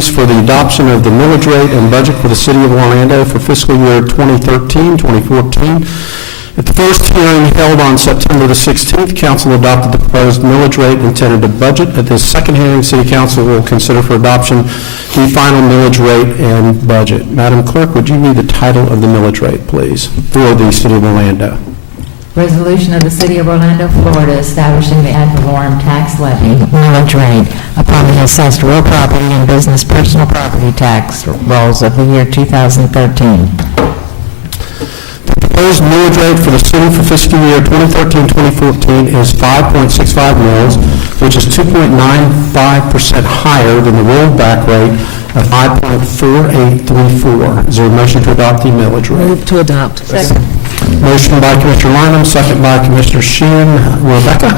hearings for the adoption of the millage rate and budget for the City of Orlando for fiscal year 2013-2014. At the first hearing held on September the 16th, Council adopted the proposed millage rate and tentative budget. At this second hearing, City Council will consider for adoption the final millage rate and budget. Madam Clerk, would you read the title of the millage rate, please, for the City of Orlando? Resolution of the City of Orlando, Florida, establishing the ad valorem tax levy millage rate upon the assessed real property and business personal property tax rolls of the year 2013. The proposed millage rate for the city for fiscal year 2013-2014 is 5.65 mils, which is 2.95% higher than the rollback rate of 5.4834. Is there a motion to adopt the millage rate? Move to adopt. Second. Motion by Commissioner Lineham, second by Commissioner Sheehan. Rebecca?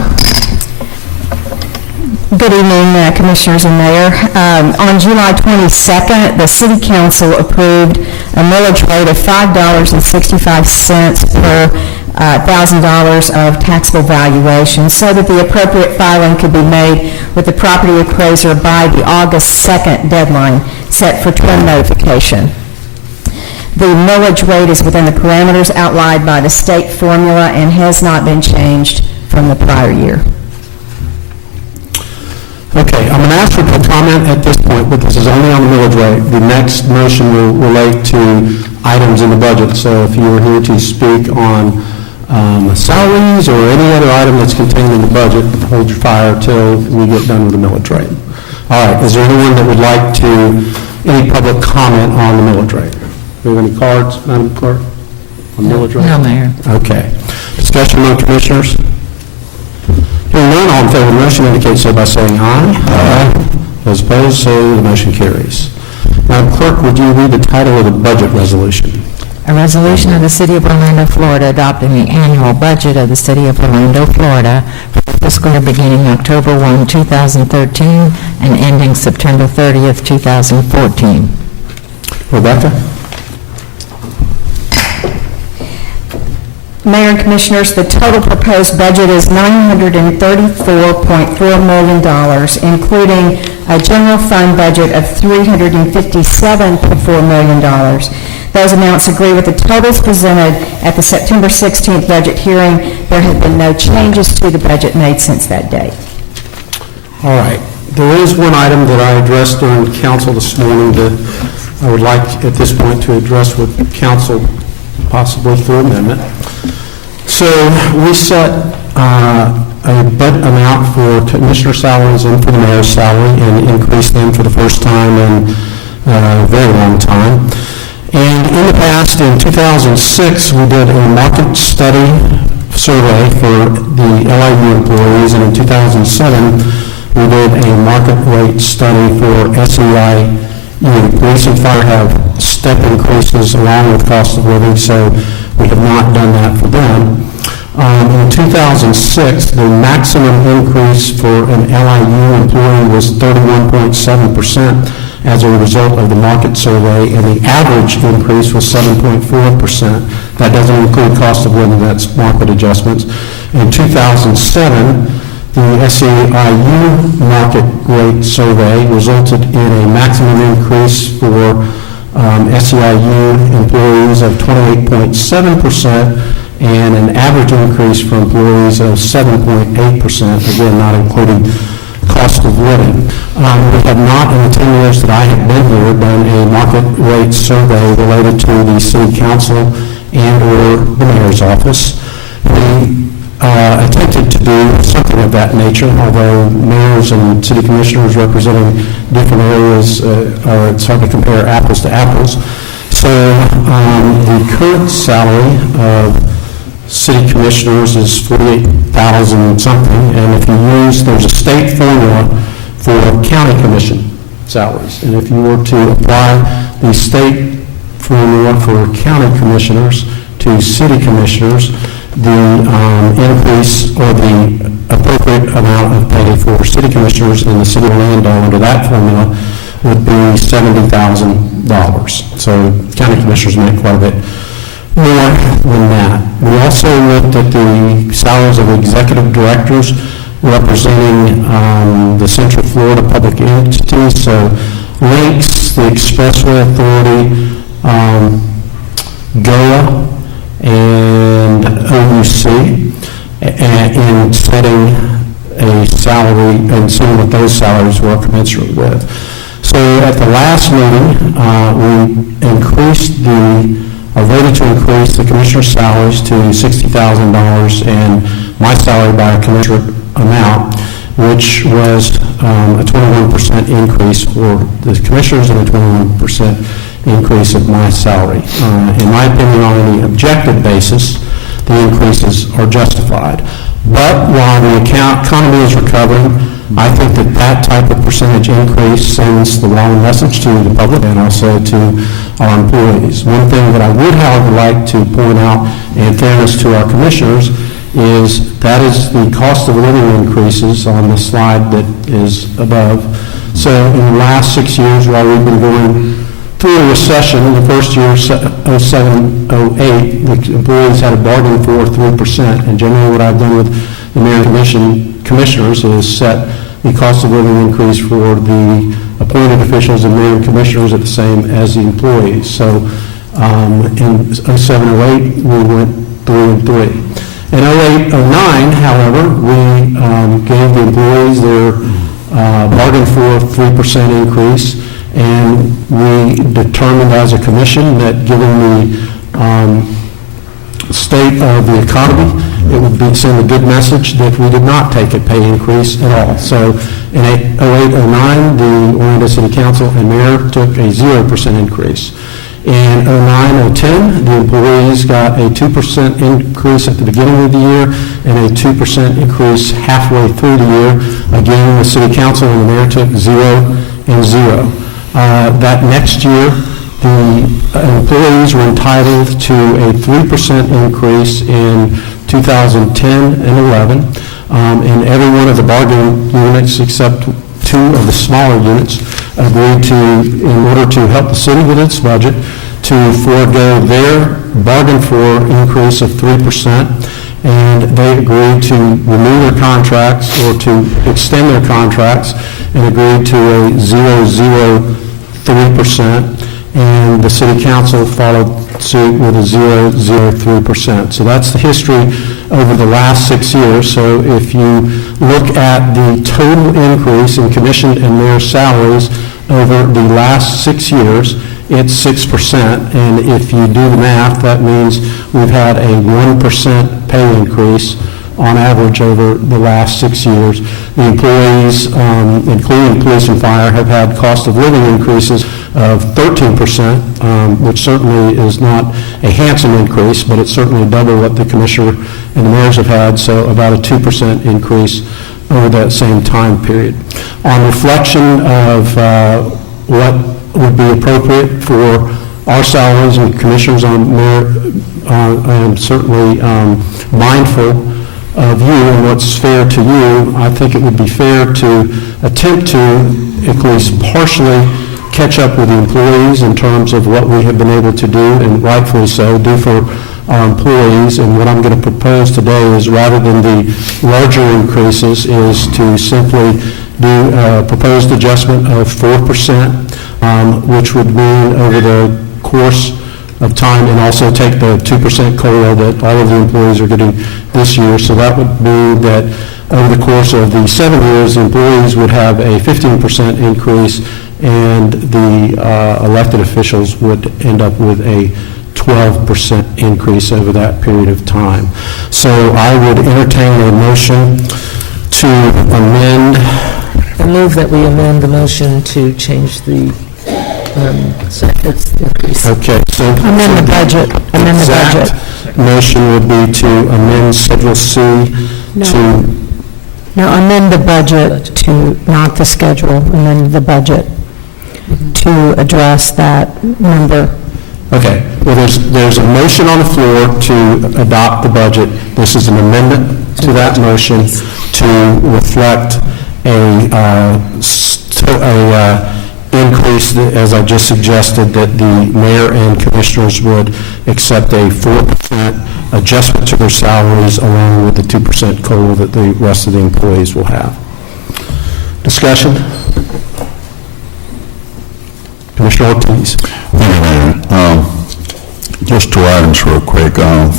Good evening, Commissioners and Mayor. On July 22nd, the City Council approved a millage rate of $5.65 per $1,000 of taxable valuation so that the appropriate filing could be made with the property appraiser by the August 2nd deadline set for twin notification. The millage rate is within the parameters outlined by the state formula and has not been changed from the prior year. Okay, I'm going to ask for public comment at this point, but this is only on the millage rate. The next motion will relate to items in the budget. So if you are here to speak on salaries or any other item that's contained in the budget, hold your fire till we get done with the millage rate. All right, is there anyone that would like any public comment on the millage rate? Do we have any cards, Madam Clerk, on millage rate? No, Mayor. Okay. Discussion among commissioners? Hearing none, all in favor of the motion indicate so by saying aye. Aye. Those opposed, so the motion carries. Madam Clerk, would you read the title of the budget resolution? A resolution of the City of Orlando, Florida, adopting the annual budget of the City of Orlando, Florida for the fiscal year beginning October 1, 2013 and ending September 30th, 2014. Mayor Rebecca? and Commissioners, the total proposed budget is $934.4 million, including a general fund budget of $357.4 million. Those amounts agree with the totals presented at the September 16th budget hearing. There have been no changes to the budget made since that date. All right. There is one item that I addressed during council this morning that I would like at this point to address with council, possibly for amendment. So we set a budget amount for commissioner salaries and for the mayor's salary and increased them for the first time in a very long time. And in the past, in 2006, we did a market study survey for the LIU employees, and in 2007, we did a market rate study for SEIU. Police and fire have step increases along with cost of living, so we have not done that for them. In 2006, the maximum increase for an LIU employee was 31.7% as a result of the market survey, and the average increase was 7.4%. That doesn't include cost of living, that's market adjustments. In 2007, the SEIU market rate survey resulted in a maximum increase for SEIU employees of 28.7% and an average increase for employees of 7.8%, again, not including cost of living. We have not, in the 10 years that I have been here, done a market rate survey related to the city council and or the mayor's office. We attempted to do something of that nature, although mayors and city commissioners representing different areas, it's hard to compare apples to apples. So the current salary of city commissioners is $48,000 something, and if you use, there's a state formula for county commission salaries, and if you were to apply the state formula for county commissioners to city commissioners, the increase or the appropriate amount of pay for city commissioners in the city of Orlando under that formula would be $70,000. So county commissioners make quite a bit more than that. We also looked at the salaries of executive directors representing the Central Florida public entities. So Links, the Expressway Authority, GOA, and OUC, in setting a salary and seeing what those salaries were commensurate with. So at the last meeting, we increased voted to increase the commissioner's salaries to $60,000 and my salary by a commensurate amount, which was a 21% increase for the commissioners and a 21% increase of my salary. In my opinion, on any objective basis, the increases are justified. But while the economy is recovering, I think that type of percentage increase sends the wrong message to the public and also to our employees. One thing that I would, however, like to point out, in fairness to our commissioners, is that is the cost of living increases on the slide that is above. So in the last 6 years, while we've been going through a recession, in the first year, 07, 08, the employees had a bargain for 3%, and generally what I've done with the mayor and commissioners is set the cost of living increase for the appointed officials and mayor and commissioners at the same as the employees. So in 07, 08, we went 3 and 3. In 08, 09, however, we gave the employees their bargain for 3% increase, and we determined as a commission that given the state of the economy, it would send a good message that we did not take a pay increase at all. So in 08, 09, the Orlando City Council and Mayor took a 0% increase. In 09, 010, the employees got a 2% increase at the beginning of the year and a 2% increase halfway through the year. Again, the City Council and the Mayor took 0 and 0. That next year, the employees were entitled to a 3% increase in 2010 and 11, and every one of the bargaining units except 2 of the smaller units agreed to, in order to help the city with its budget, to forego their bargain for increase of 3%, and they agreed to renew their contracts or to extend their contracts and agreed to a 0.003%, and the city council followed suit with a 0.003%. So that's the history over the last 6 years. So if you look at the total increase in commission and mayor salaries over the last 6 years, it's 6%, and if you do the math, that means we've had a 1% pay increase on average over the last 6 years. The employees, including police and fire, have had cost of living increases of 13%, which certainly is not a handsome increase, but it's certainly double what the commissioner and the mayors have had, so about a 2% increase over that same time period. On reflection of what would be appropriate for our salaries and commissioners on mayor, I am certainly mindful of you and what's fair to you. I think it would be fair to attempt to at least partially catch up with the employees in terms of what we have been able to do, and rightfully so, do for our employees. And what I'm going to propose today is, rather than the larger increases, is to simply do a proposed adjustment of 4%, which would mean over the course of time, and also take the 2% COLA that all of the employees are getting this year. So that would mean that over the course of the 7 years, the employees would have a 15% increase, and the elected officials would end up with a 12% increase over that period of time. So I would entertain a motion to amend. I move that we amend the motion to change the increase. Okay, so Amend the budget. Amend the budget. exact motion would be to amend Schedule C to, No, amend the budget to, not the schedule, amend the budget to address that number. okay, well, there's a motion on the floor to adopt the budget. This is an amendment to that motion to reflect a increase, as I just suggested, that the mayor and commissioners would accept a 4% adjustment to their salaries along with the 2% COLA that the rest of the employees will have. Discussion? Commissioner Ortiz. Thank you, Mayor. Just two items real quick.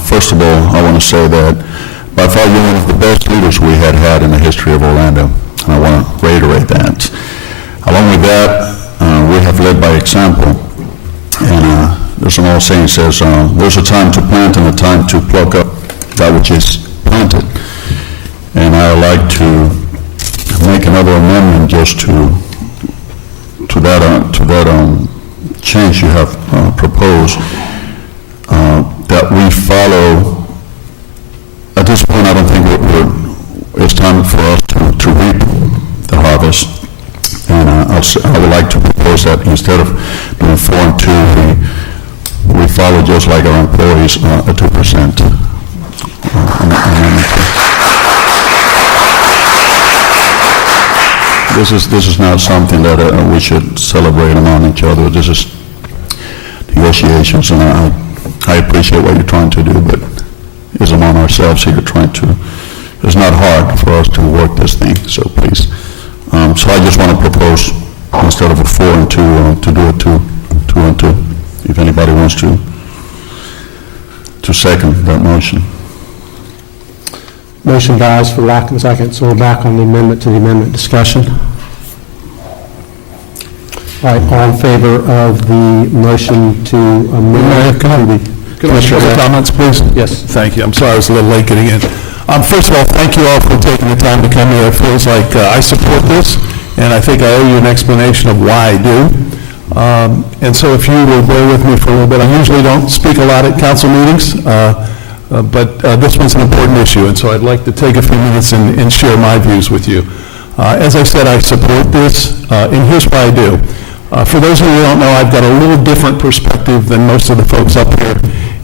First of all, I want to say that by far you're one of the best leaders we had in the history of Orlando, and I want to reiterate that. Along with that, we have led by example, and there's an old saying says, there's a time to plant and a time to pluck up that which is planted. And I would like to make another amendment just to that change you have proposed, that we follow. At this point, I don't think it's time for us to reap the harvest. And I would like to propose that instead of doing 4 and 2, we follow just like our employees, a 2% amendment. This is not something that we should celebrate among each other. This is negotiations, and I appreciate what you're trying to do, but it's among ourselves here trying to. It's not hard for us to work this thing, so please. So I just want to propose, instead of a 4 and 2, to do a 2 and 2. If anybody wants to second that motion. Motion dies for lack of a second, so we're back on the amendment to the amendment discussion. All right, all in favor of the motion to amend? Can I make some comments, please? Yes. Thank you. I'm sorry I was a little late getting in. First of all, thank you all for taking the time to come here. It feels like I support this, and I think I owe you an explanation of why I do. And so if you will bear with me for a little bit, I usually don't speak a lot at council meetings, but this one's an important issue, and so I'd like to take a few minutes and share my views with you. As I said, I support this, and here's why I do. For those of you who don't know, I've got a little different perspective than most of the folks up here,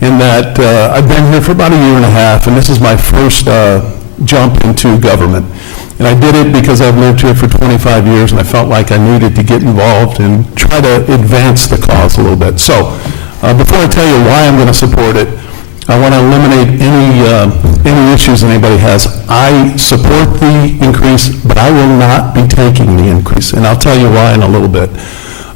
in that I've been here for about a year and a half, and this is my first jump into government. And I did it because I've lived here for 25 years, and I felt like I needed to get involved and try to advance the cause a little bit. So before I tell you why I'm going to support it, I want to eliminate any issues anybody has. I support the increase, but I will not be taking the increase, and I'll tell you why in a little bit.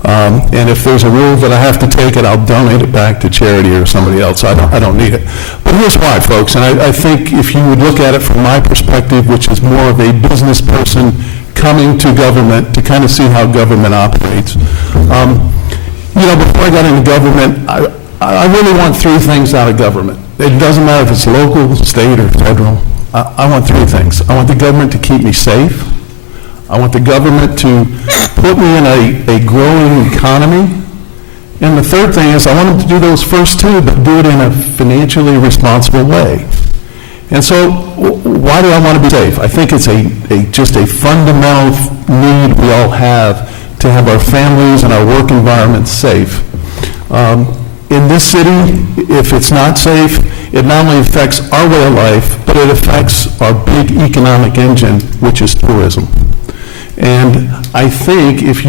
And if there's a rule that I have to take it, I'll donate it back to charity or somebody else. I don't need it. But here's why, folks, and I think if you would look at it from my perspective, which is more of a business person coming to government to kind of see how government operates. Before I got into government, I really want 3 things out of government. It doesn't matter if it's local, state, or federal. I want 3 things. I want the government to keep me safe. I want the government to put me in a growing economy. And the third thing is I want them to do those first 2, but do it in a financially responsible way. And so why do I want to be safe? I think it's just a fundamental need we all have to have our families and our work environments safe. In this city, if it's not safe, it not only affects our way of life, but it affects our big economic engine, which is tourism. And I think if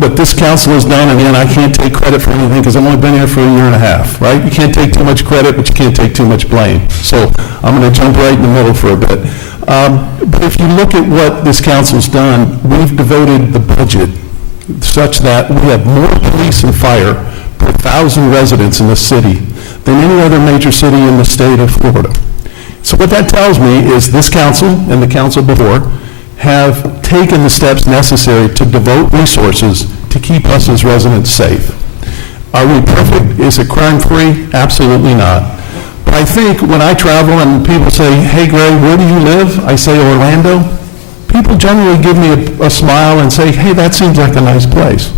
what this council has done, and again, I can't take credit for anything because I've only been here for a year and a half, right? You can't take too much credit, but you can't take too much blame. So I'm going to jump right in the middle for a bit. But if you look at what this council's done, we've devoted the budget such that we have more police and fire per 1,000 residents in the city than any other major city in the state of Florida. So what that tells me is this council and the council before have taken the steps necessary to devote resources to keep us as residents safe. Are we perfect? Is it crime-free? Absolutely not. But I think when I travel and people say, hey, Greg, where do you live? I say Orlando. People generally give me a smile and say, hey, that seems like a nice place.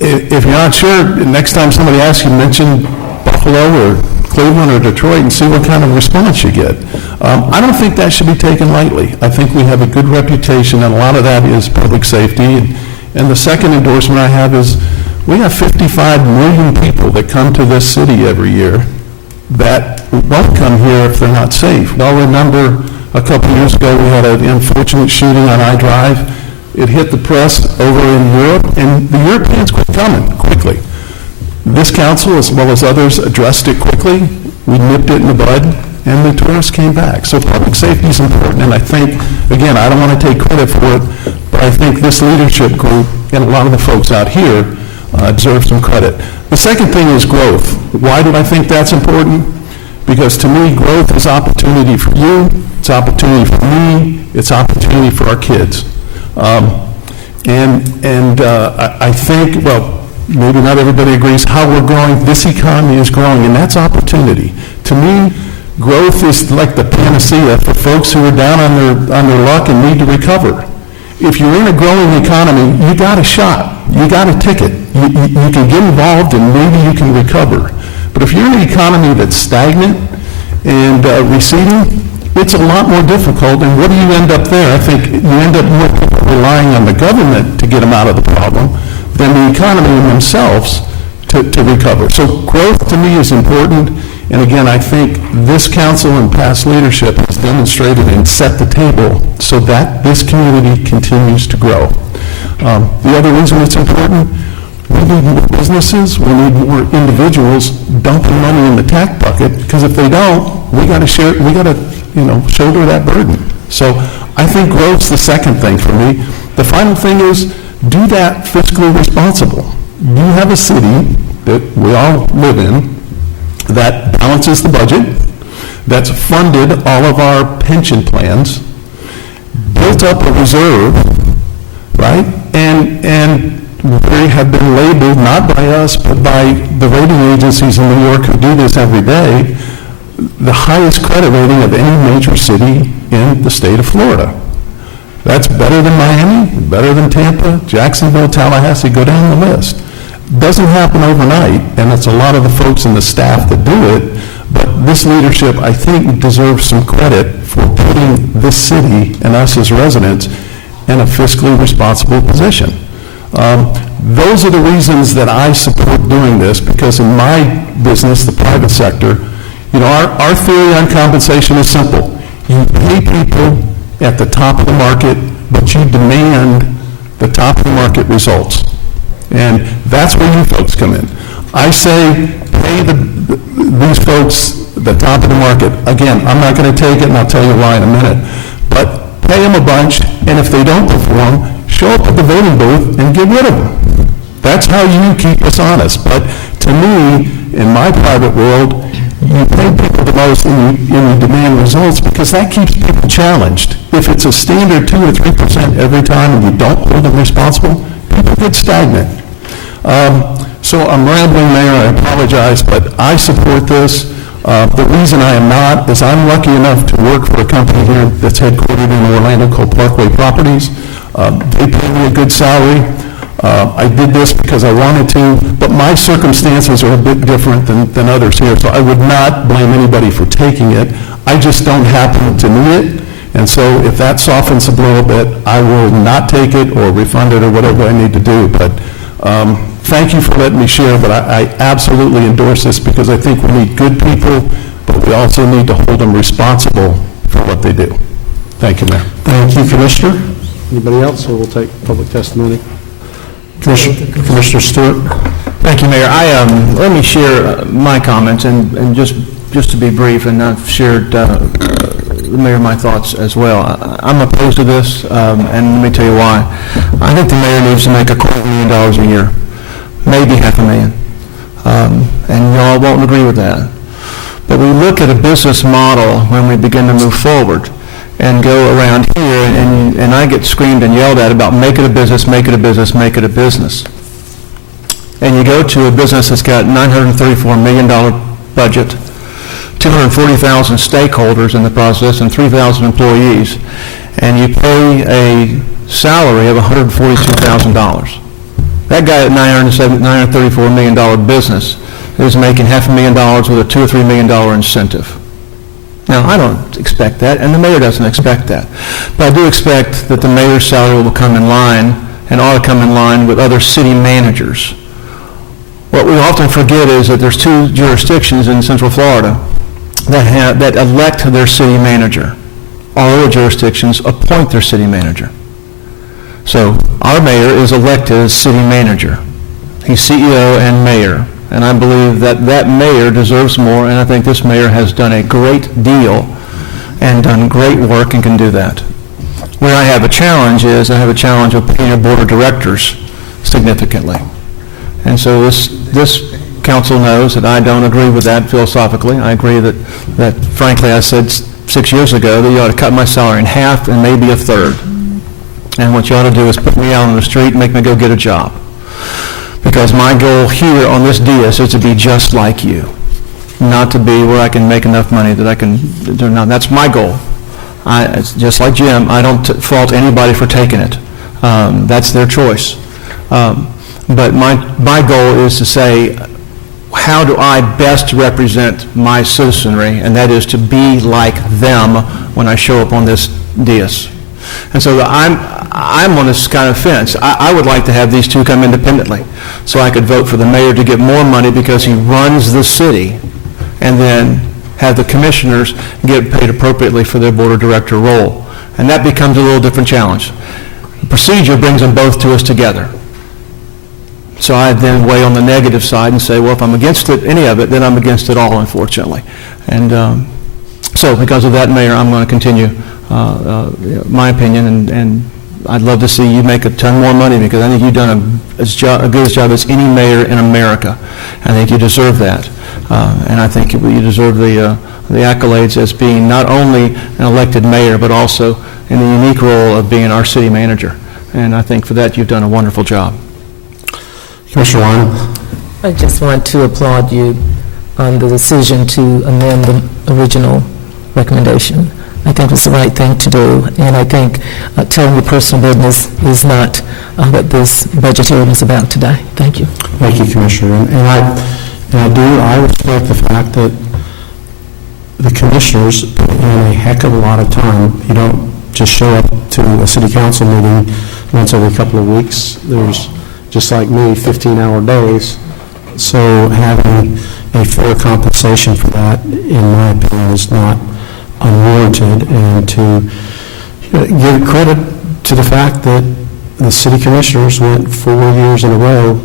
If you're not sure, next time somebody asks you, mention Buffalo or Cleveland or Detroit and see what kind of response you get. I don't think that should be taken lightly. I think we have a good reputation, and a lot of that is public safety. And the second endorsement I have is we have 55 million people that come to this city every year that won't come here if they're not safe. I'll remember a couple years ago we had an unfortunate shooting on I-Drive. It hit the press over in Europe, and the Europeans quit coming quickly. This council, as well as others, addressed it quickly. We nipped it in the bud, and the tourists came back. So public safety is important, and I think, again, I don't want to take credit for it, but I think this leadership group and a lot of the folks out here deserve some credit. The second thing is growth. Why do I think that's important? Because to me, growth is opportunity for you, it's opportunity for me, it's opportunity for our kids. I think, well, maybe not everybody agrees, how we're growing, this economy is growing, and that's opportunity. To me, growth is like the panacea for folks who are down on their luck and need to recover. If you're in a growing economy, you got a shot, you got a ticket. You can get involved and maybe you can recover. But if you're in an economy that's stagnant and receding, it's a lot more difficult, and what do you end up there? I think you end up more people relying on the government to get them out of the problem than the economy in themselves to recover. So growth to me is important, and again, I think this council and past leadership has demonstrated and set the table so that this community continues to grow. The other reason it's important, we need more businesses, we need more individuals dumping money in the tax bucket, because if they don't, we got to shoulder that burden. So I think growth's the second thing for me. The final thing is, do that fiscally responsible. You have a city that we all live in that balances the budget, that's funded all of our pension plans, built up a reserve, right? And we have been labeled, not by us, but by the rating agencies in New York who do this every day, the highest credit rating of any major city in the state of Florida. That's better than Miami, better than Tampa, Jacksonville, Tallahassee, go down the list. Doesn't happen overnight, and it's a lot of the folks and the staff that do it, but this leadership, I think, deserves some credit for putting this city and us as residents in a fiscally responsible position. Those are the reasons that I support doing this, because in my business, the private sector, our theory on compensation is simple. You pay people at the top of the market, but you demand the top of the market results. And that's where you folks come in. I say, pay these folks the top of the market. Again, I'm not going to take it, and I'll tell you why in a minute. But pay them a bunch, and if they don't perform, show up at the voting booth and get rid of them. That's how you keep us honest. But to me, in my private world, you pay people the most and you demand results, because that keeps people challenged. If it's a standard 2 or 3% every time and you don't hold them responsible, people get stagnant. So I'm rambling, Mayor, I apologize, but I support this. The reason I am not is I'm lucky enough to work for a company here that's headquartered in Orlando called Parkway Properties. They pay me a good salary. I did this because I wanted to, but my circumstances are a bit different than others here, so I would not blame anybody for taking it. I just don't happen to need it, and so if that softens a little bit, I will not take it or refund it or whatever I need to do. But thank you for letting me share, but I absolutely endorse this, because I think we need good people, but we also need to hold them responsible for what they do. Thank you, Mayor. Thank you, Commissioner. Anybody else, or we'll take public testimony? Commissioner Stewart. Thank you, Mayor. Let me share my comments, and just to be brief, and I've shared, the Mayor, my thoughts as well. I'm opposed to this, and let me tell you why. I think the Mayor needs to make $250,000 a year, maybe $500,000, and y'all won't agree with that. But we look at a business model when we begin to move forward and go around here, and I get screamed and yelled at about make it a business, make it a business, make it a business. And you go to a business that's got $934 million budget, 240,000 stakeholders in the process, and 3,000 employees, and you pay a salary of $142,000. That guy at $934 million business is making $500,000 with a $2 or $3 million incentive. Now, I don't expect that, and the mayor doesn't expect that. But I do expect that the mayor's salary will come in line, and ought to come in line with other city managers. What we often forget is that there's 2 jurisdictions in Central Florida that elect their city manager. All other jurisdictions appoint their city manager. So our mayor is elected as city manager. He's CEO and mayor. And I believe that that mayor deserves more, and I think this mayor has done a great deal and done great work and can do that. Where I have a challenge is I have a challenge of paying a board of directors significantly. And so this council knows that I don't agree with that philosophically. I agree that frankly, I said 6 years ago that you ought to cut my salary in half and maybe a third. And what you ought to do is put me out on the street and make me go get a job. Because my goal here on this dais is to be just like you, not to be where I can make enough money that I can do not. That's my goal. It's just like Jim, I don't fault anybody for taking it. That's their choice. But my goal is to say, how do I best represent my citizenry, and that is to be like them when I show up on this dais. And so I'm on this kind of fence. I would like to have these two come independently, so I could vote for the mayor to get more money because he runs the city, and then have the commissioners get paid appropriately for their board of director role. And that becomes a little different challenge. The procedure brings them both to us together. So I then weigh on the negative side and say, well, if I'm against it, any of it, then I'm against it all, unfortunately. And so because of that, Mayor, I'm going to continue my opinion, and I'd love to see you make a ton more money, because I think you've done a good job as any mayor in America. I think you deserve that. And I think you deserve the accolades as being not only an elected mayor, but also in the unique role of being our city manager. And I think for that, you've done a wonderful job. Commissioner Wyman? I just want to applaud you on the decision to amend the original recommendation. I think it's the right thing to do, and I think telling your personal business is not what this budget hearing is about today. Thank you. Thank you, Commissioner. I respect the fact that the commissioners put in a heck of a lot of time. You don't just show up to a city council meeting once every couple of weeks. There's, just like me, 15-hour days. So having a fair compensation for that, in my opinion, is not unwarranted. And to give credit to the fact that the city commissioners went 4 years in a row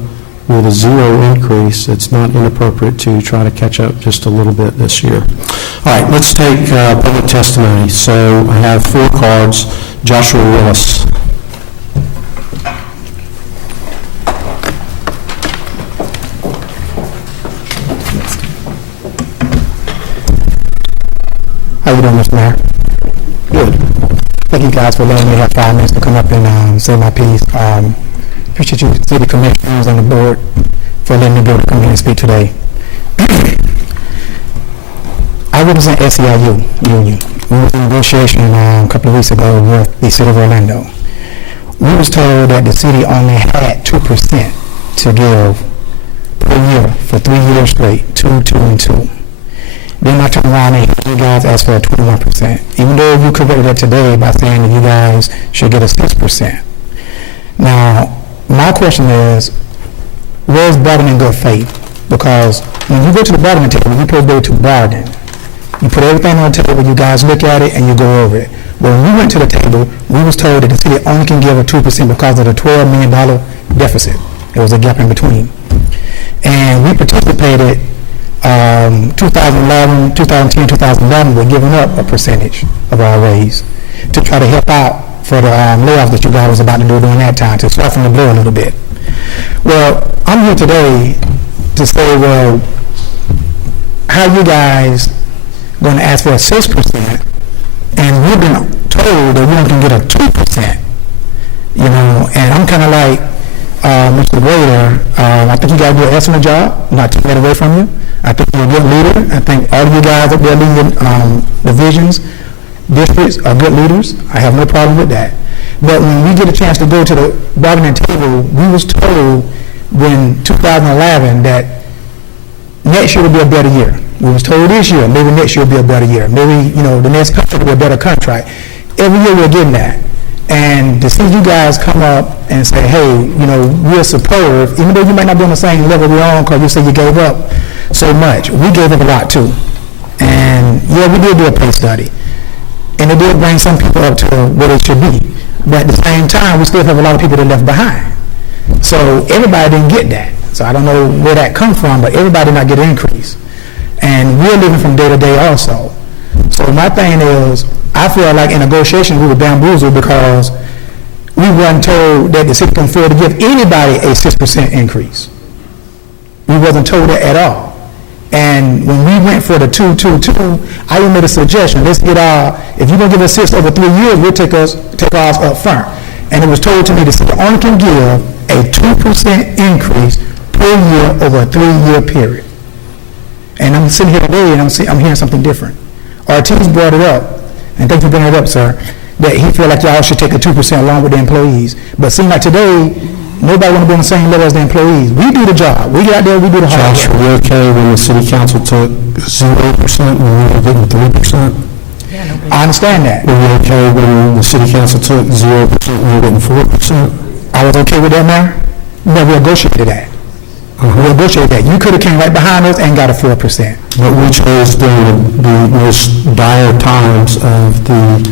with a zero increase, it's not inappropriate to try to catch up just a little bit this year. All right, let's take public testimony. So I have 4 cards. Joshua Willis. How you doing, Mr. Mayor? Good. Thank you guys for letting me have 5 minutes to come up and say my piece. Appreciate you, city commissioners and the board, for letting me be able to come here and speak today. I represent SEIU Union. We were in negotiation a couple of weeks ago with the city of Orlando. We was told that the city only had 2% to give per year for 3 years straight, 2, 2, and 2. Then I turned around and you guys asked for a 21%, even though you corrected that today by saying that you guys should get a 6%. Now, my question is, where's bargaining in good faith? Because when you go to the bargaining table, you're supposed to be able to bargain. You put everything on the table, you guys look at it, and you go over it. But when we went to the table, we was told that the city only can give a 2% because of the $12 million deficit. There was a gap in between. And we participated 2011, 2010, 2011, we're giving up a percentage of our raise to try to help out for the layoffs that you guys was about to do during that time, to soften the blow a little bit. Well, I'm here today to say, well, how you guys going to ask for a 6%, and we've been told that we only can get a 2%, you know, and I'm kind of like, Mr. Grader, I think you guys do an excellent job, not taking that away from you. I think you're a good leader. I think all of you guys up there leading divisions, districts are good leaders. I have no problem with that. But when we get a chance to go to the bargaining table, we was told in 2011 that next year will be a better year. We was told this year, maybe next year will be a better year. Maybe, you know, the next contract will be a better contract. Every year we're getting that. And to see you guys come up and say, hey, you know, we're superb, even though you might not be on the same level we're on because you say you gave up so much. We gave up a lot too. And yeah, we did do a pay study. And it did bring some people up to where they should be. But at the same time, we still have a lot of people that left behind. So everybody didn't get that. So I don't know where that comes from, but everybody did not get an increase. And we're living from day to day also. So my thing is, I feel like in negotiations we were bamboozled because we weren't told that the city can afford to give anybody a 6% increase. We wasn't told that at all. And when we went for the 222, I even made a suggestion, let's get if you're gonna give us 6 over 3 years, we'll take ours up front. And it was told to me the city only can give a 2% increase per year over a 3-year period. And I'm sitting here today and I'm hearing something different. Ortiz brought it up, and thank you for bringing it up, sir, that he feel like y'all should take a 2% along with the employees. But it seems like today, nobody want to be on the same level as the employees. We do the job. We get out there, we do the hard Josh, work. were you okay when the city council took 0% when we were getting 3%? I understand that. Were you okay when the city council took 0% when we were getting 4%? I was okay with that, Mayor. No, we negotiated that. We negotiated that. You could have came right behind us and got a 4%. But we chose during the most dire times of the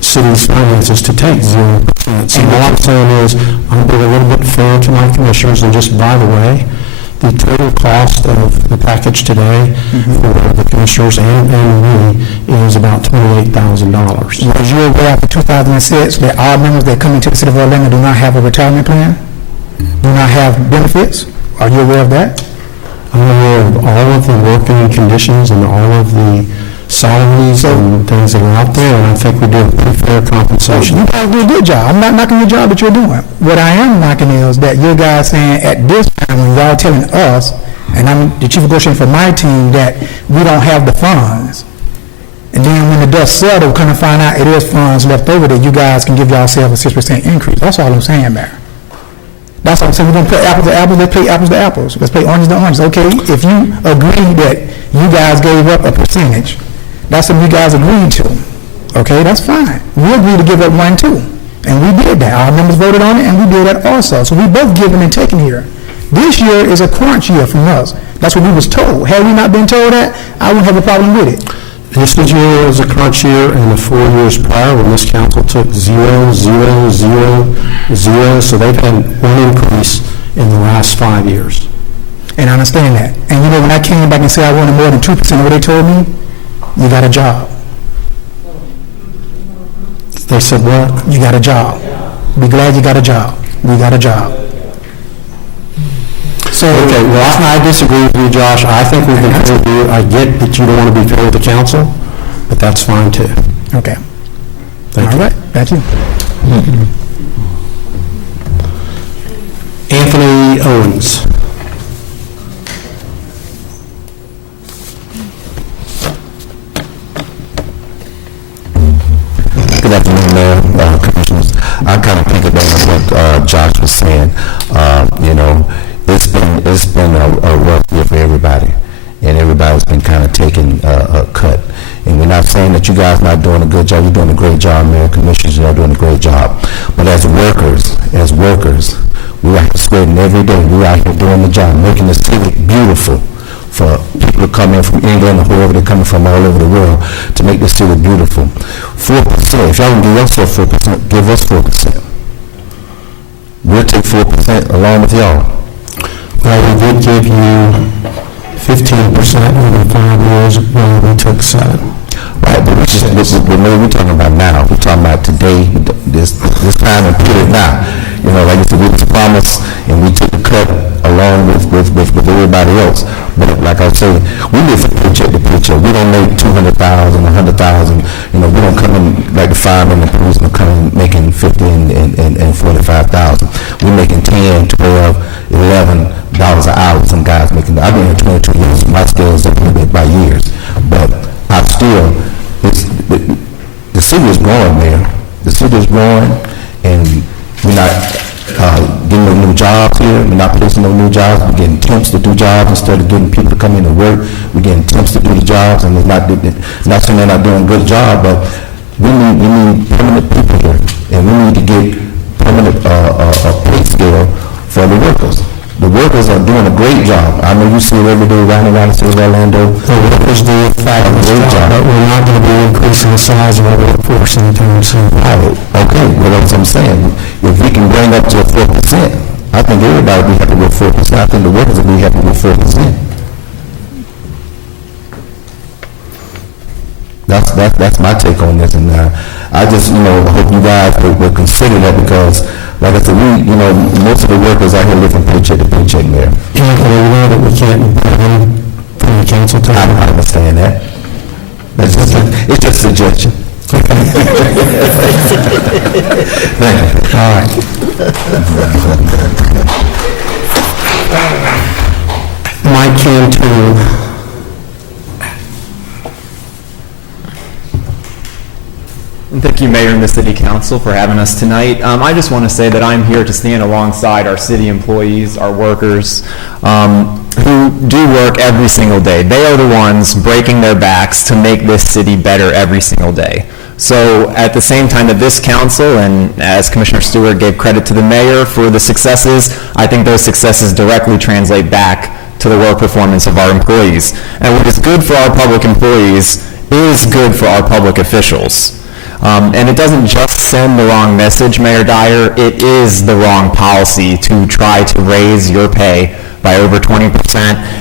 city's finances to take 0%. So what I'm saying is, I'm being a little bit fair to my commissioners, and just by the way, the total cost of the package today for the commissioners and me is about $28,000. Was you aware after 2006 that all members that come into the city of Orlando do not have a retirement plan? Do not have benefits? Are you aware of that? I'm aware of all of the working conditions and all of the salaries and things that are out there, and I think we do a pretty fair compensation. You guys do a good job. I'm not knocking your job that you're doing. What I am knocking is that you guys saying at this time when y'all telling us, and I'm the chief negotiator for my team, that we don't have the funds. And then when the dust settles, we come to find out it is funds left over that you guys can give yourselves a 6% increase. That's all I'm saying, Mayor. That's what I'm saying. We're going to put apples to apples. Let's play apples to apples. Let's play oranges to oranges. Okay, if you agree that you guys gave up a percentage, that's what you guys agreed to. Okay, that's fine. We agreed to give up 1 too. And we did that. Our members voted on it, and we did that also. So we both given and taken here. This year is a crunch year from us. That's what we was told. Had we not been told that, I wouldn't have a problem with it. This year was a crunch year, and the 4 years prior, when this council took 0, 0, 0, 0, so they've had one increase in the last 5 years. And I understand that. And you know, when I came back and said I wanted more than 2% of what they told me, you got a job. They said what? You got a job. Be glad you got a job. We got a job. So, Okay, well, I disagree with you, Josh. I think we've been fair with you. I get that you don't want to be fair with the council, but that's fine too. okay. Thank All you. right. Thank you. Anthony Owens. Good afternoon, Mayor, Commissioners. I kind of pick up on what Josh was saying. You know, it's been a rough year for everybody, and everybody's been kind of taking a cut. And we're not saying that you guys not doing a good job. You're doing a great job, Mayor, Commissioners. You're doing a great job. But as workers, we're out here sweating every day. We're out here doing the job, making the city beautiful for people to come in from England or wherever they're coming from all over the world to make the city beautiful. 4%, if y'all can give yourself 4%, give us 4%. We'll take 4% along with y'all. Well, we did give you 15% over 5 years when we took 7. Right, but we're talking about now. We're talking about today, this time and period now. You know, like I said, we was promised, and we took the cut along with everybody else. But like I say, we live from paycheck to paycheck. We don't make $200,000, $100,000. You know, we don't come in like the firemen and policemen come in making $50,000 and $45,000. We're making $10, $12, $11 an hour. Some guys making. I've been here 22 years. My scale's up a little bit by years, but I still. The city is growing, Mayor. The city is growing, and we're not getting no new jobs here. We're not placing no new jobs. We're getting temps to do jobs instead of getting people to come in and work. We're getting temps to do the jobs, and it's not saying they're not doing a good job, but we need permanent people here, and we need to get permanent pay scale for the workers. The workers are doing a great job. I know you see it every day around the city of Orlando. The workers do a fabulous job, but we're not going to be increasing the size of our workforce anytime soon. Right. Okay, well, that's what I'm saying. If we can bring up to 4%, I think everybody will be happy with 4%. I think the workers will be happy with 4%. That's my take on this, and I just, hope you guys will consider that, because, like I said, most of the workers out here living paycheck to paycheck, Mayor. Council, we know that we can't put in from the council I table. understand that. It's just a suggestion. All right. Mike Cantu. Thank you, Mayor and the City Council, for having us tonight. I just want to say that I'm here to stand alongside our city employees, our workers, who do work every single day. They are the ones breaking their backs to make this city better every single day. So at the same time that this council, and as Commissioner Stewart gave credit to the mayor for the successes, I think those successes directly translate back to the work performance of our employees. And what is good for our public employees is good for our public officials. And it doesn't just send the wrong message, Mayor Dyer, it is the wrong policy to try to raise your pay by over 20%,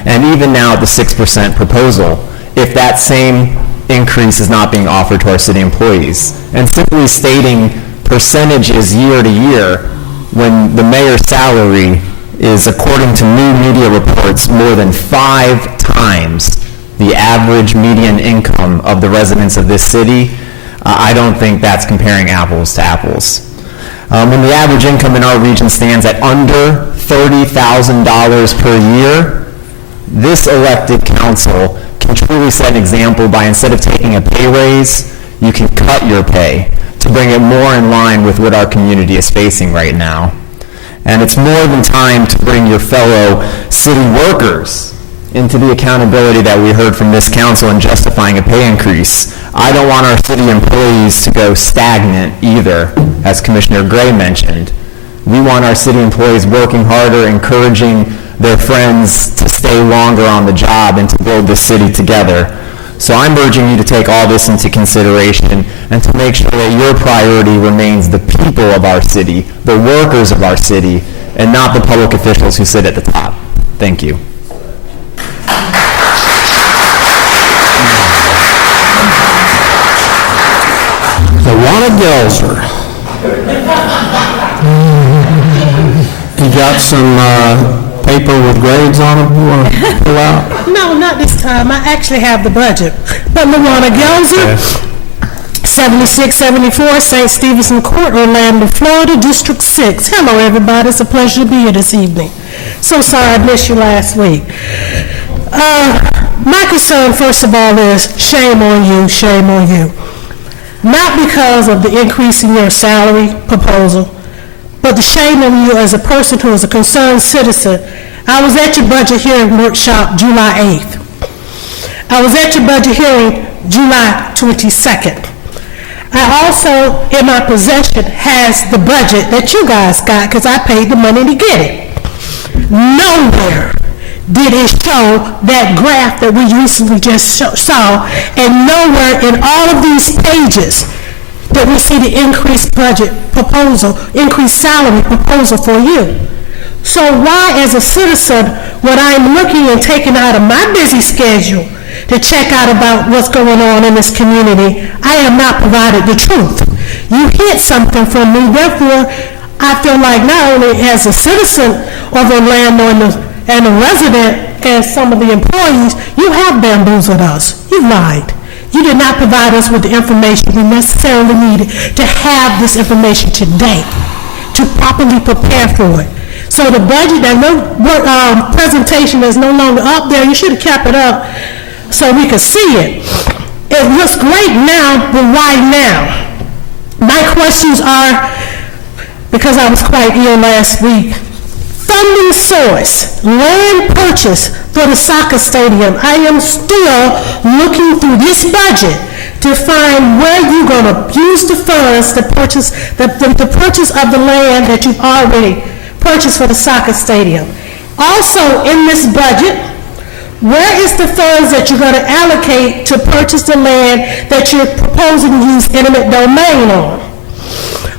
and even now at the 6% proposal, if that same increase is not being offered to our city employees. And simply stating percentages year to year when the mayor's salary is, according to new media reports, more than 5 times the average median income of the residents of this city, I don't think that's comparing apples to apples. When the average income in our region stands at under $30,000 per year, this elected council can truly set an example by, instead of taking a pay raise, you can cut your pay to bring it more in line with what our community is facing right now. And it's more than time to bring your fellow city workers into the accountability that we heard from this council in justifying a pay increase. I don't want our city employees to go stagnant either, as Commissioner Gray mentioned. We want our city employees working harder, encouraging their friends to stay longer on the job and to build this city together. So I'm urging you to take all this into consideration and to make sure that your priority remains the people of our city, the workers of our city, and not the public officials who sit at the top. Thank you. Tawana Gelser. You got some paper with grades on them you want to pull out? No, not this time. I actually have the budget. But Luana Gelser, 7674 St. Stephenson Court, Orlando, Florida, District 6. Hello, everybody. It's a pleasure to be here this evening. So sorry I missed you last week. My concern, first of all, is shame on you, shame on you. Not because of the increase in your salary proposal, but the shame on you as a person who is a concerned citizen. I was at your budget hearing workshop July 8th. I was at your budget hearing July 22nd. I also, in my possession, has the budget that you guys got because I paid the money to get it. Nowhere did it show that graph that we recently just saw, and nowhere in all of these pages that we see the increased budget proposal, increased salary proposal for you. So why, as a citizen, when I'm looking and taking out of my busy schedule to check out about what's going on in this community, I am not provided the truth? You hid something from me, therefore, I feel like not only as a citizen of Orlando and a resident and some of the employees, you have bamboozled us. You lied. You did not provide us with the information we necessarily needed to have this information today, to properly prepare for it. So the budget, that presentation is no longer up there. You should have kept it up so we could see it. It looks great now, but why now? My questions are, because I was quite ill last week, funding source, land purchase for the soccer stadium. I am still looking through this budget to find where you're going to use the funds to purchase the purchase of the land that you've already purchased for the soccer stadium. Also in this budget, where is the funds that you're going to allocate to purchase the land that you're proposing to use eminent domain on?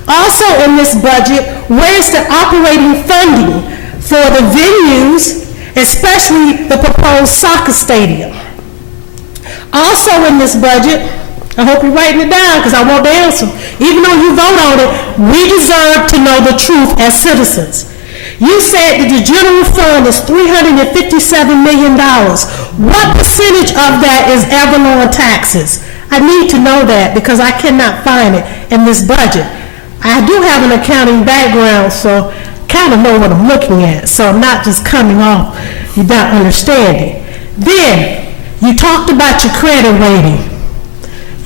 Also in this budget, where is the operating funding for the venues, especially the proposed soccer stadium? Also in this budget, I hope you're writing it down, because I want the answer. Even though you vote on it, we deserve to know the truth as citizens. You said that the general fund is $357 million. What percentage of that is Avalon taxes? I need to know that, because I cannot find it in this budget. I do have an accounting background, so kind of know what I'm looking at, so I'm not just coming off without understanding. Then, you talked about your credit rating.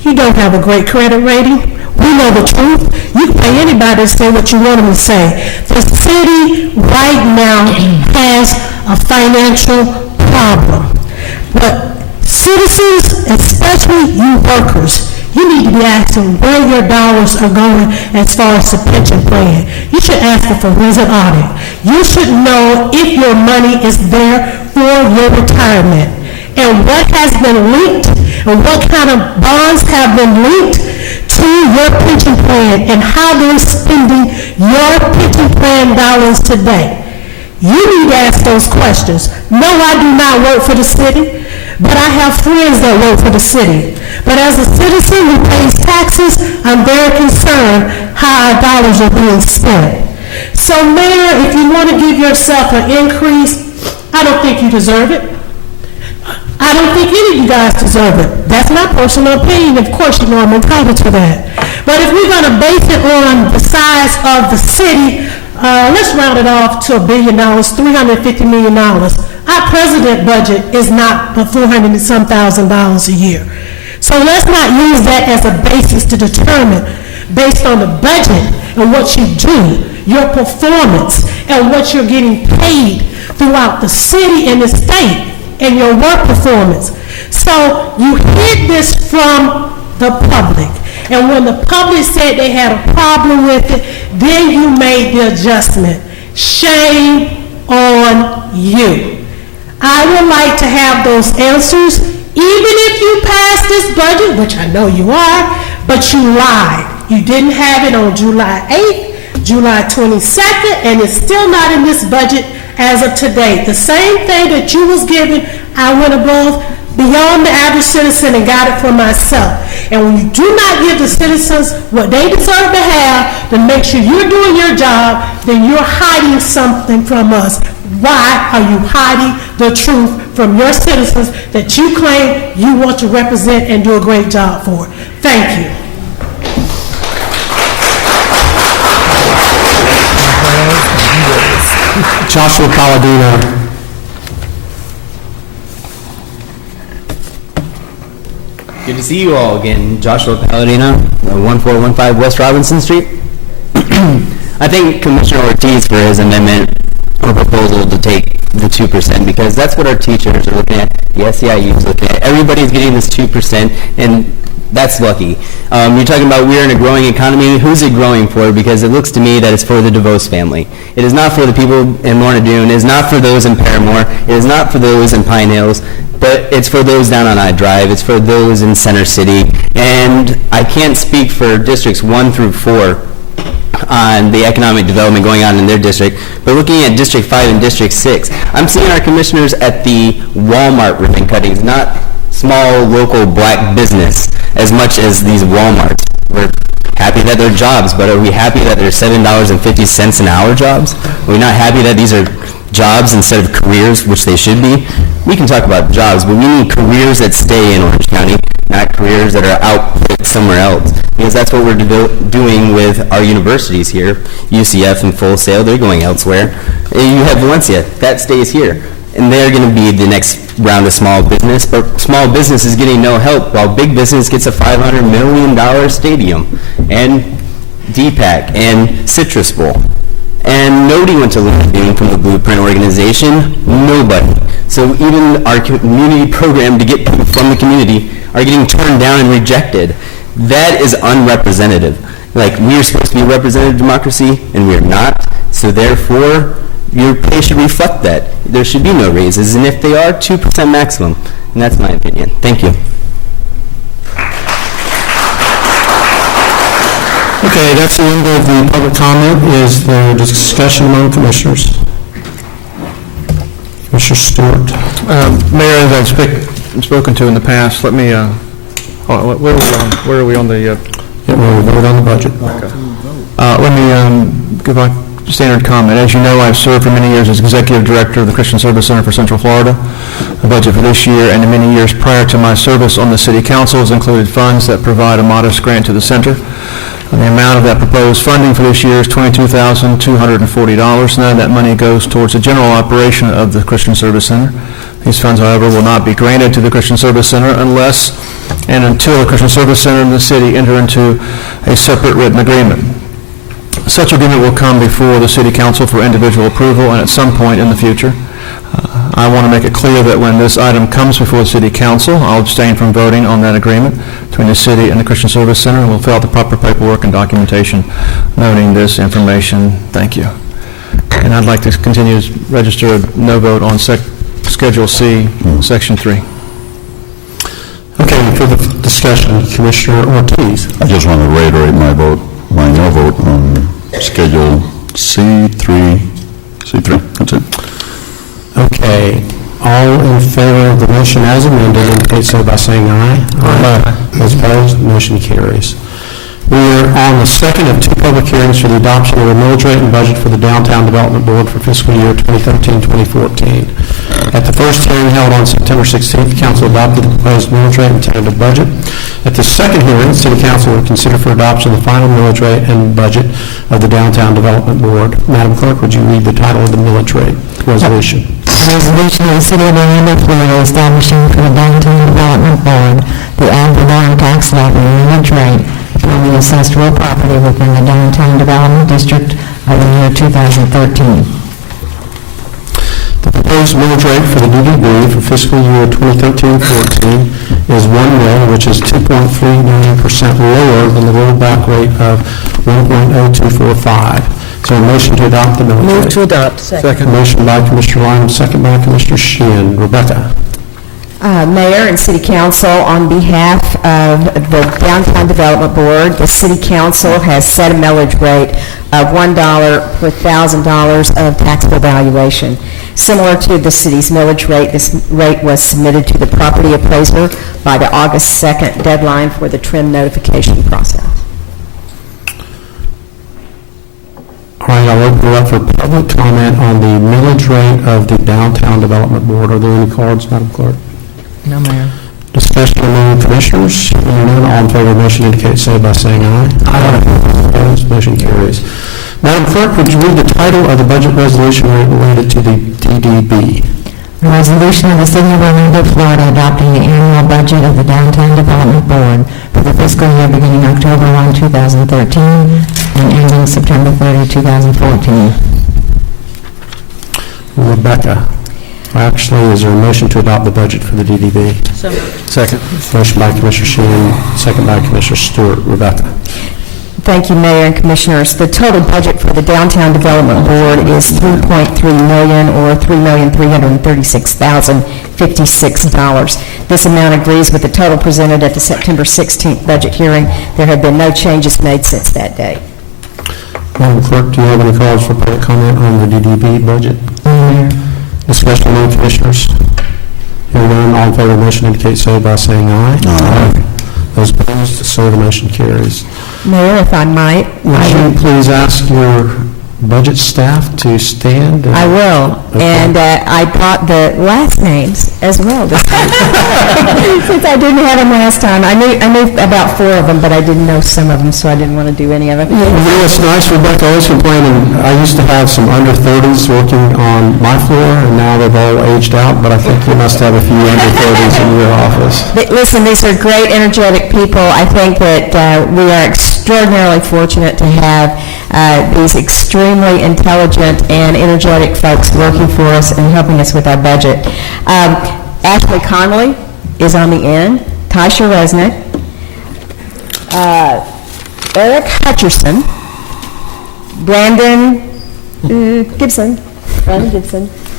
You don't have a great credit rating. We know the truth. You can pay anybody to say what you want them to say. The city right now has a financial problem. But citizens, especially you workers, you need to be asking where your dollars are going as far as the pension plan. You should ask for a forensic audit. You should know if your money is there for your retirement and what has been linked and what kind of bonds have been linked to your pension plan and how they're spending your pension plan dollars today. You need to ask those questions. No, I do not work for the city, but I have friends that work for the city. But as a citizen who pays taxes, I'm very concerned how our dollars are being spent. So, Mayor, if you want to give yourself an increase, I don't think you deserve it. I don't think any of you guys deserve it. That's my personal opinion. Of course, you know I'm entitled to that. But if we're going to base it on the size of the city, let's round it off to $1 billion, $350 million. Our president budget is not but $400 and some thousand a year. So let's not use that as a basis to determine, based on the budget and what you do, your performance, and what you're getting paid throughout the city and the state, and your work performance. So you hid this from the public. And when the public said they had a problem with it, then you made the adjustment. Shame on you. I would like to have those answers, even if you pass this budget, which I know you are, but you lied. You didn't have it on July 8th, July 22nd, and it's still not in this budget as of today. The same thing that you was given, I went above, beyond the average citizen and got it for myself. And when you do not give the citizens what they deserve to have to make sure you're doing your job, then you're hiding something from us. Why are you hiding the truth from your citizens that you claim you want to represent and do a great job for? Thank you. Joshua Palladino. Good to see you all again. Joshua Palladino, 1415 West Robinson Street. I thank Commissioner Ortiz for his amendment or proposal to take the 2%, because that's what our teachers are looking at, the SEIU is looking at. Everybody's getting this 2%, and that's lucky. You're talking about we're in a growing economy. Who's it growing for? Because it looks to me that it's for the DeVos family. It is not for the people in Lorna Doone. It is not for those in Paramore. It is not for those in Pine Hills. But it's for those down on I-Drive. It's for those in Center City. And I can't speak for districts 1 through 4 on the economic development going on in their district, but looking at District 5 and District 6, I'm seeing our commissioners at the Walmart ribbon cuttings, not small local black business as much as these Walmarts. We're happy that they're jobs, but are we happy that they're $7.50 an hour jobs? Are we not happy that these are jobs instead of careers, which they should be? We can talk about jobs, but we need careers that stay in Orange County, not careers that are output somewhere else, because that's what we're doing with our universities here. UCF and Full Sail, they're going elsewhere. And you have Valencia, that stays here. And they're going to be the next round of small business, but small business is getting no help, while big business gets a $500 million stadium, and DPAC, and Citrus Bowl. And nobody went to Lorna Doone from the Blueprint organization, nobody. So even our community program to get people from the community are getting turned down and rejected. That is unrepresentative. Like, we are supposed to be representative democracy, and we are not. So therefore, your pay should reflect that. There should be no raises, and if they are, 2% maximum. And that's my opinion. Thank you. Okay, that's the end of the public comment. Is there discussion among commissioners? Commissioner Stewart. Mayor, as I've spoken to in the past, let me Oh, where are we on the, Yeah, we'll vote on the budget. let me give a standard comment. As you know, I've served for many years as Executive Director of the Christian Service Center for Central Florida. The budget for this year and the many years prior to my service on the City Council has included funds that provide a modest grant to the center. And the amount of that proposed funding for this year is $22,240. None of that money goes towards the general operation of the Christian Service Center. These funds, however, will not be granted to the Christian Service Center unless and until the Christian Service Center and the city enter into a separate written agreement. Such agreement will come before the City Council for individual approval and at some point in the future. I want to make it clear that when this item comes before the City Council, I'll abstain from voting on that agreement between the city and the Christian Service Center, and we'll fill out the proper paperwork and documentation noting this information. Thank you. And I'd like to continue to register a no vote on Schedule C, Section 3. Okay, for the discussion, Commissioner Ortiz. I just want to reiterate my no vote on Schedule C3, that's it. Okay, all in favor of the motion as amended, indicate so by saying aye. Aye. Those opposed, motion carries. We are on the second of two public hearings for the adoption of a millage rate and budget for the Downtown Development Board for fiscal year 2013-2014. At the first hearing held on September 16th, the council adopted the proposed millage rate and tentative budget. At the second hearing, the City Council will consider for adoption the final millage rate and budget of the Downtown Development Board. Madam Clerk, would you read the title of the millage rate resolution? A resolution of the City of Orlando, Florida, establishing for the Downtown Development Board the ad valorem tax levy and millage rate for the assessed real property within the Downtown Development District of the year 2013. The proposed millage rate for the DDB for fiscal year 2013-14 is $1 million, which is 2.39% lower than the rollback rate of 1.0245. Is there a motion to adopt the millage rate? Move to adopt. Second. Motion by Commissioner Lineham, second by Commissioner Sheehan. Rebecca. Mayor and City Council, on behalf of the Downtown Development Board, the City Council has set a millage rate of $1 per $1,000 of taxable valuation. Similar to the city's millage rate, this rate was submitted to the property appraiser by the August 2nd deadline for the trim notification process. All right, I'll open it up for public comment on the millage rate of the Downtown Development Board. Are there any cards, Madam Clerk? No, Mayor. Discussion among commissioners. Hearing none, all in favor of the motion indicate so by saying aye. Aye. Opposed, motion carries. Madam Clerk, would you read the title of the budget resolution related to the DDB? A resolution of the City of Orlando, Florida, adopting the annual budget of the Downtown Development Board for the fiscal year beginning October 1, 2013, and ending September 30, 2014. Rebecca. Actually, is there a motion to adopt the budget for the DDB? Second. Motion by Commissioner Sheehan, second by Commissioner Stewart. Rebecca. Thank you, Mayor and Commissioners. The total budget for the Downtown Development Board is $3.3 million, or $3,336,056. This amount agrees with the total presented at the September 16th budget hearing. There have been no changes made since that date. Madam Clerk, do you have any calls for public comment on the DDB budget? Discussion among commissioners. Hearing none, all in favor of the motion indicate so by saying aye. Aye. Those opposed, so the motion carries. Mayor, if I might. Would you please ask your budget staff to stand? I will, Okay. and I brought the last names as well this time, since I didn't have them last time. I knew about 4 of them, but I didn't know some of them, so I didn't want to do any of it. You know, it's nice, Rebecca, always complaining. I used to have some under 30s working on my floor, and now they've all aged out, but I think you must have a few under 30s in your office. But listen, these are great, energetic people. I think that we are extraordinarily fortunate to have these extremely intelligent and energetic folks working for us and helping us with our budget. Ashley Connolly is on the end, Tasha Resnick, Eric Hutcherson, Brandon Gibson,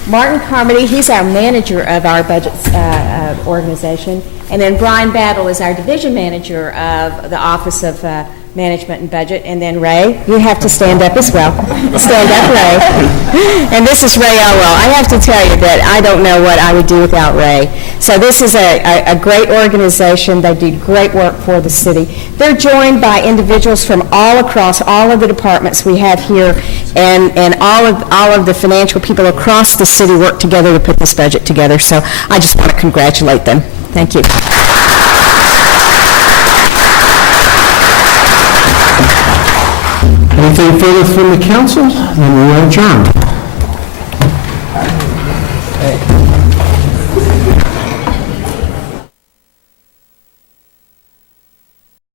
Martin Carmody, he's our manager of our budget organization, and then Brian Battle is our division manager of the Office of Management and Budget, and then Ray, you have to stand up as well. Stand up, Ray. And this is Ray Elwell. I have to tell you that I don't know what I would do without Ray. So this is a great organization. They do great work for the city. They're joined by individuals from all across all of the departments we have here, and all of the financial people across the city work together to put this budget together. So I just want to congratulate them. Thank you. Anything further from the council? Then we are adjourned.